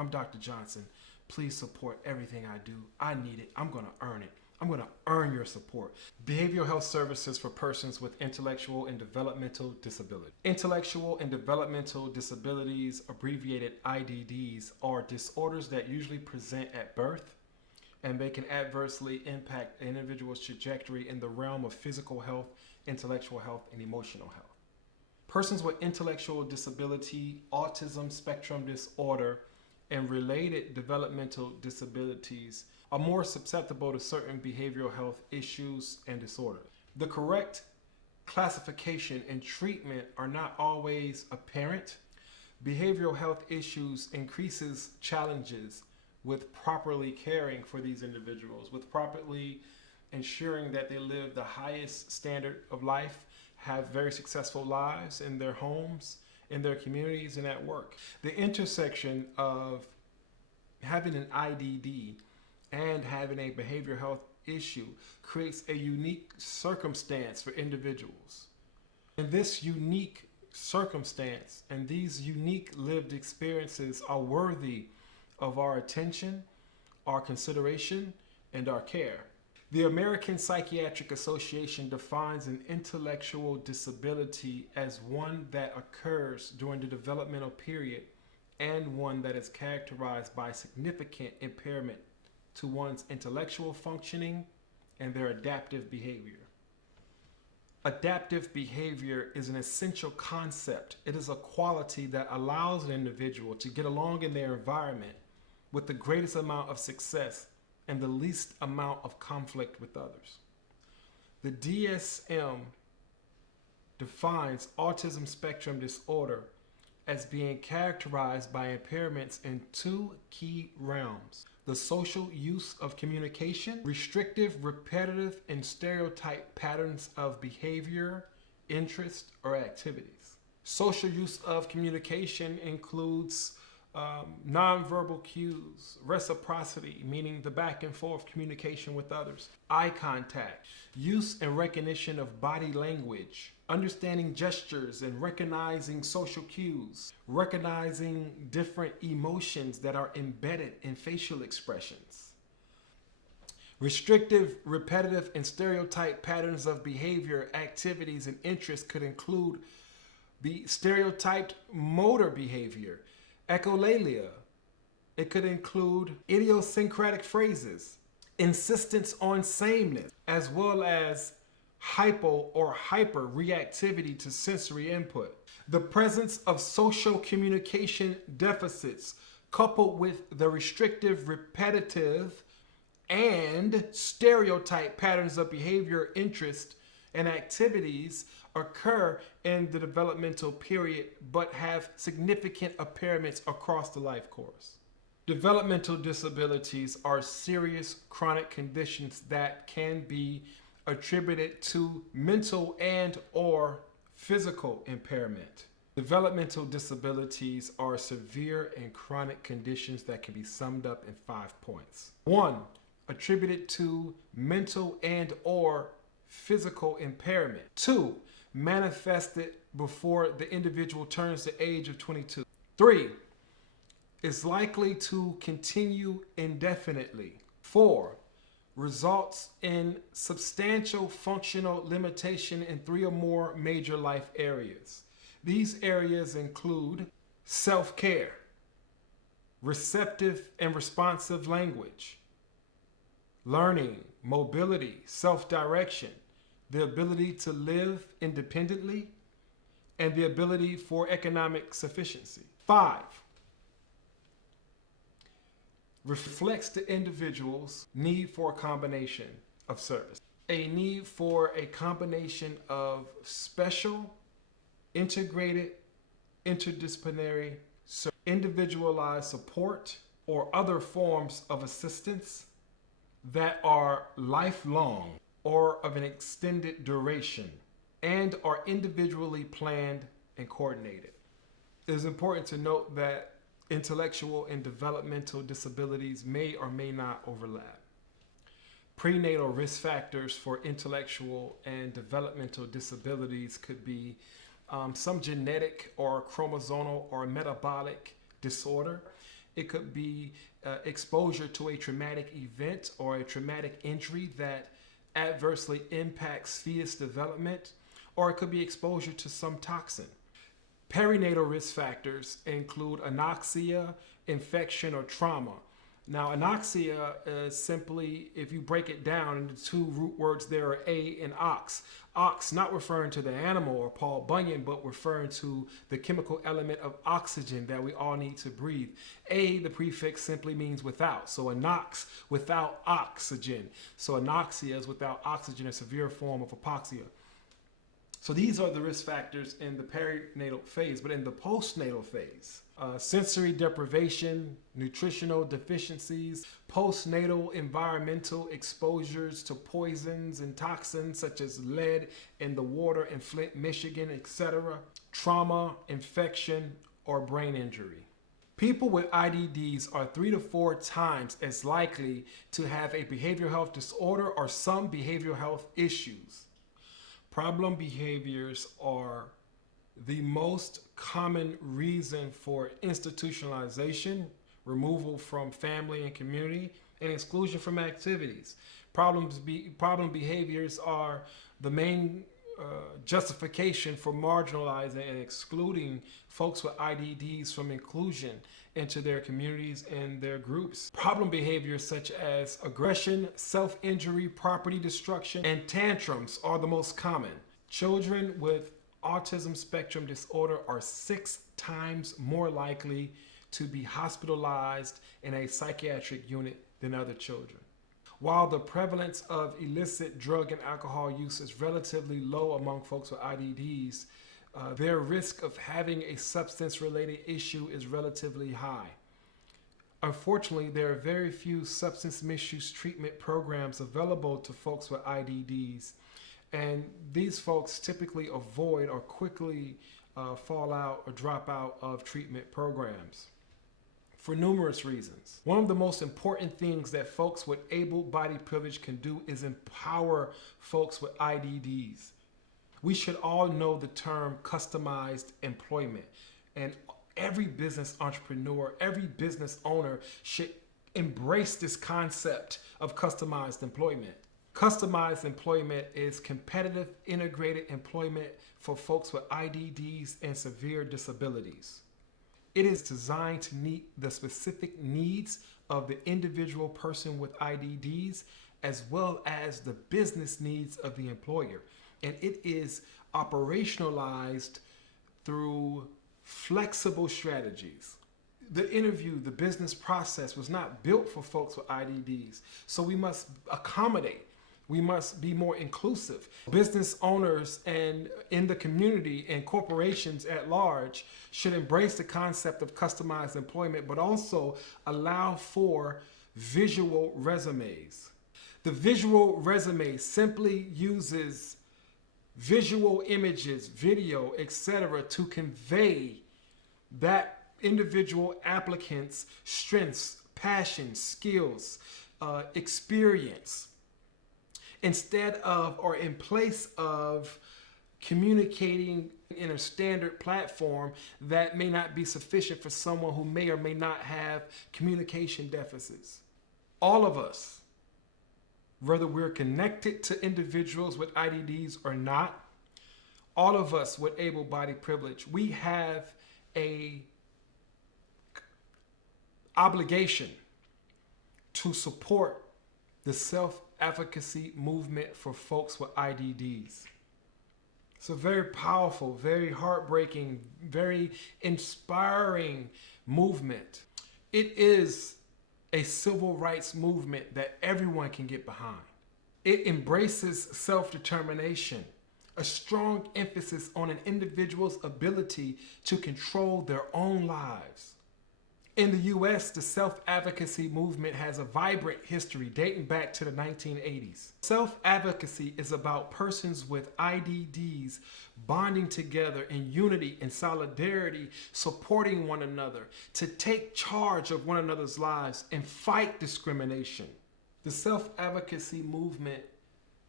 I'm Dr. Johnson. Please support everything I do. I need it. I'm going to earn it. I'm going to earn your support. Behavioral health services for persons with intellectual and developmental disability. Intellectual and developmental disabilities, abbreviated IDDs, are disorders that usually present at birth, and they can adversely impact an individual's trajectory in the realm of physical health, intellectual health, and emotional health. Persons with intellectual disability, autism spectrum disorder, and related developmental disabilities are more susceptible to certain behavioral health issues and disorders. The correct classification and treatment are not always apparent. Behavioral health issues increases challenges with properly caring for these individuals, with properly ensuring that they live the highest standard of life, have very successful lives in their homes, in their communities, and at work. The intersection of having an IDD and having a behavioral health issue creates a unique circumstance for individuals. And this unique circumstance and these unique lived experiences are worthy of our attention, our consideration, and our care. The American Psychiatric Association defines an intellectual disability as one that occurs during the developmental period and one that is characterized by significant impairment to one's intellectual functioning and their adaptive behavior. Adaptive behavior is an essential concept. It is a quality that allows an individual to get along in their environment with the greatest amount of success and the least amount of conflict with others. The DSM defines autism spectrum disorder as being characterized by impairments in two key realms: the social use of communication, restrictive, repetitive, and stereotype patterns of behavior, interest, or activities. Social use of communication includes nonverbal cues, reciprocity, meaning the back and forth communication with others, eye contact, use and recognition of body language, understanding gestures and recognizing social cues, recognizing different emotions that are embedded in facial expressions. Restrictive, repetitive, and stereotype patterns of behavior, activities, and interests could include the stereotyped motor behavior, echolalia. It could include idiosyncratic phrases, insistence on sameness, as well as hypo or hyper reactivity to sensory input. The presence of social communication deficits coupled with the restrictive, repetitive, and stereotype patterns of behavior, interest, and activities occur in the developmental period but have significant impairments across the life course. Developmental disabilities are serious chronic conditions that can be attributed to mental and or physical impairment. Developmental disabilities are severe and chronic conditions that can be summed up in 5 points. 1. Attributed to mental and or physical impairment. 2. Manifested before the individual turns the age of 22. 3. Is likely to continue indefinitely. 4. Results in substantial functional limitation in 3 or more major life areas. These areas include self-care, receptive and responsive language, learning, mobility, self-direction, the ability to live independently, and the ability for economic sufficiency. 5. Reflects the individual's need for a combination of service. A need for a combination of special, integrated, interdisciplinary, individualized support, or other forms of assistance that are lifelong or of an extended duration and are individually planned and coordinated. It is important to note that intellectual and developmental disabilities may or may not overlap. Prenatal risk factors for intellectual and developmental disabilities could be some genetic or chromosomal or metabolic disorder. It could be exposure to a traumatic event or a traumatic injury that adversely impacts fetus development, or it could be exposure to some toxin. Perinatal risk factors include anoxia, infection, or trauma. Now, anoxia is simply, if you break it down into two root words, there are a and ox. Ox, not referring to the animal or Paul Bunyan, but referring to the chemical element of oxygen that we all need to breathe. A, the prefix simply means without. So anox, without oxygen. So anoxia is without oxygen, a severe form of hypoxia. So these are the risk factors in the perinatal phase. But in the postnatal phase, sensory deprivation, nutritional deficiencies, postnatal environmental exposures to poisons and toxins such as lead in the water in Flint, Michigan, etc., trauma, infection, or brain injury. People with IDDs are 3 to 4 times as likely to have a behavioral health disorder or some behavioral health issues. Problem behaviors are the most common reason for institutionalization, removal from family and community, and exclusion from activities. Problem behaviors are the main justification for marginalizing and excluding folks with IDDs from inclusion into their communities and their groups. Problem behaviors such as aggression, self-injury, property destruction, and tantrums are the most common. Children with autism spectrum disorder are 6 times more likely to be hospitalized in a psychiatric unit than other children. While the prevalence of illicit drug and alcohol use is relatively low among folks with IDDs, their risk of having a substance-related issue is relatively high. Unfortunately, there are very few substance misuse treatment programs available to folks with IDDs, and these folks typically avoid or quickly fall out or drop out of treatment programs for numerous reasons. One of the most important things that folks with able-bodied privilege can do is empower folks with IDDs. We should all know the term customized employment, and every business entrepreneur, every business owner should embrace this concept of customized employment. Customized employment is competitive integrated employment for folks with IDDs and severe disabilities. It is designed to meet the specific needs of the individual person with IDDs as well as the business needs of the employer. And it is operationalized through flexible strategies. The interview, the business process was not built for folks with IDDs. So we must accommodate. We must be more inclusive. Business owners and in the community and corporations at large should embrace the concept of customized employment, but also allow for visual resumes. The visual resume simply uses visual images, video, etc. to convey that individual applicant's strengths, passions, skills, experience, instead of or in place of communicating in a standard platform that may not be sufficient for someone who may or may not have communication deficits. All of us, whether we're connected to individuals with IDDs or not, all of us with able-bodied privilege, we have a obligation to support the self-advocacy movement for folks with IDDs. It's a very powerful, very heartbreaking, very inspiring movement. It is a civil rights movement that everyone can get behind. It embraces self-determination, a strong emphasis on an individual's ability to control their own lives. In the US, the self-advocacy movement has a vibrant history dating back to the 1980s. Self-advocacy is about persons with IDDs bonding together in unity and solidarity, supporting one another to take charge of one another's lives and fight discrimination. The self-advocacy movement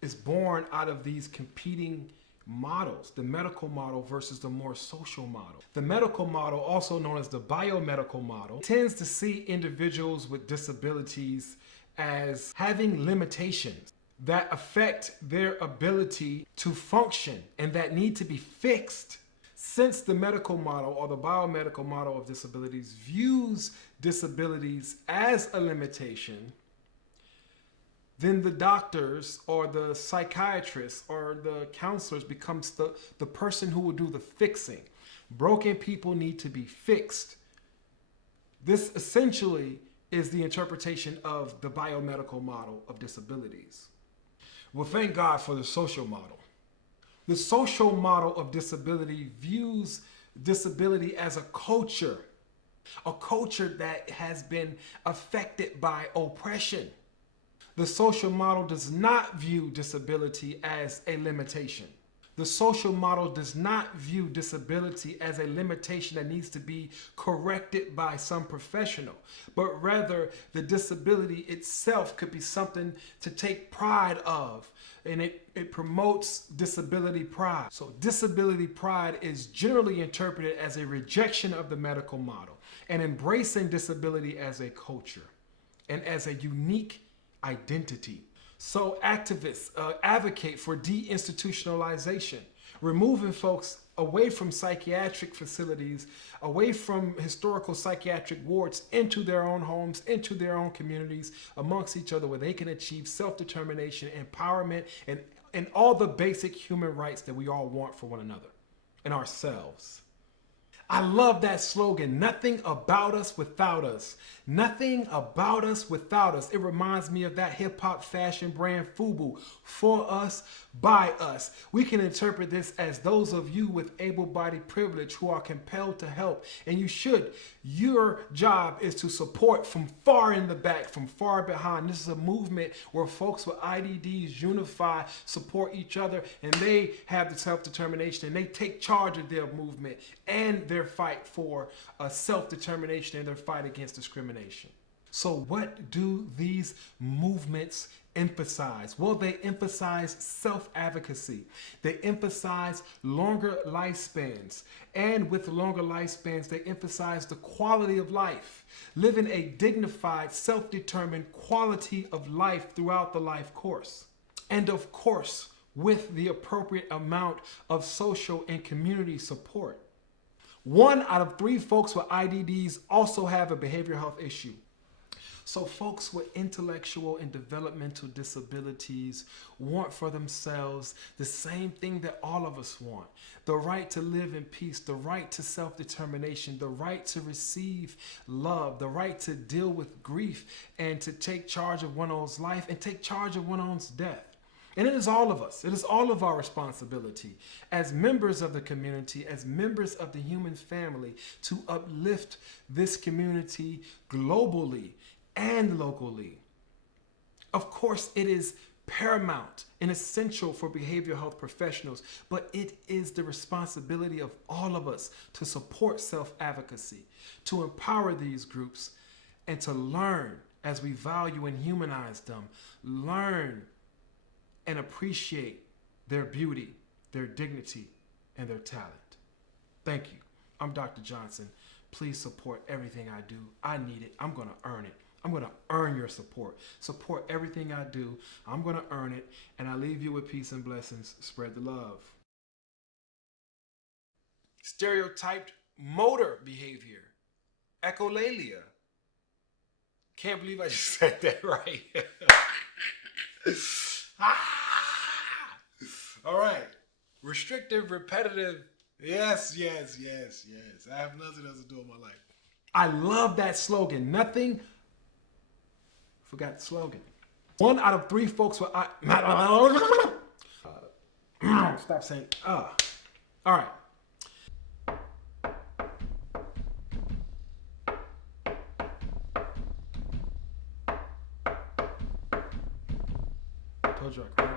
is born out of these competing models, the medical model versus the more social model. The medical model, also known as the biomedical model, tends to see individuals with disabilities as having limitations that affect their ability to function and that need to be fixed. Since the medical model or the biomedical model of disabilities views disabilities as a limitation, then the doctors or the psychiatrists or the counselors becomes the person who will do the fixing. Broken people need to be fixed. This essentially is the interpretation of the biomedical model of disabilities. Well, thank God for the social model. The social model of disability views disability as a culture that has been affected by oppression. The social model does not view disability as a limitation. The social model does not view disability as a limitation that needs to be corrected by some professional, but rather the disability itself could be something to take pride of, and it promotes disability pride. So disability pride is generally interpreted as a rejection of the medical model and embracing disability as a culture and as a unique identity. So activists advocate for deinstitutionalization, removing folks away from psychiatric facilities, away from historical psychiatric wards, into their own homes, into their own communities, amongst each other, where they can achieve self-determination, empowerment, and all the basic human rights that we all want for one another and ourselves. I love that slogan, nothing about us without us. Nothing about us without us. It reminds me of that hip hop fashion brand FUBU, for us, by us. We can interpret this as those of you with able-bodied privilege who are compelled to help, and you should. Your job is to support from far in the back, from far behind. This is a movement where folks with IDDs unify, support each other, and they have the self-determination, and they take charge of their movement and their fight for self-determination and their fight against discrimination. So what do these movements emphasize? Well, they emphasize self-advocacy. They emphasize longer lifespans. And with longer lifespans, they emphasize the quality of life, living a dignified, self-determined quality of life throughout the life course. And of course, with the appropriate amount of social and community support. 1 out of 3 folks with IDDs also have a behavioral health issue. So folks with intellectual and developmental disabilities want for themselves the same thing that all of us want. The right to live in peace, the right to self-determination, the right to receive love, the right to deal with grief and to take charge of one's life and take charge of one's death. And it is all of us. It is all of our responsibility as members of the community, as members of the human family, to uplift this community globally and locally. Of course, it is paramount and essential for behavioral health professionals, but it is the responsibility of all of us to support self-advocacy, to empower these groups, and to learn as we value and humanize them, learn and appreciate their beauty, their dignity, and their talent. Thank you. I'm Dr. Johnson. Please support everything I do. I need it. I'm going to earn it. I'm going to earn your support. Support everything I do. I'm going to earn it. And I leave you with peace and blessings. Spread the love. Stereotyped motor behavior. Echolalia. Can't believe I just said that right. All right. Restrictive, repetitive. Yes. I have nothing else to do in my life. I love that slogan. Nothing. Forgot the slogan. 1 out of 3 folks with stop saying All right. Told you I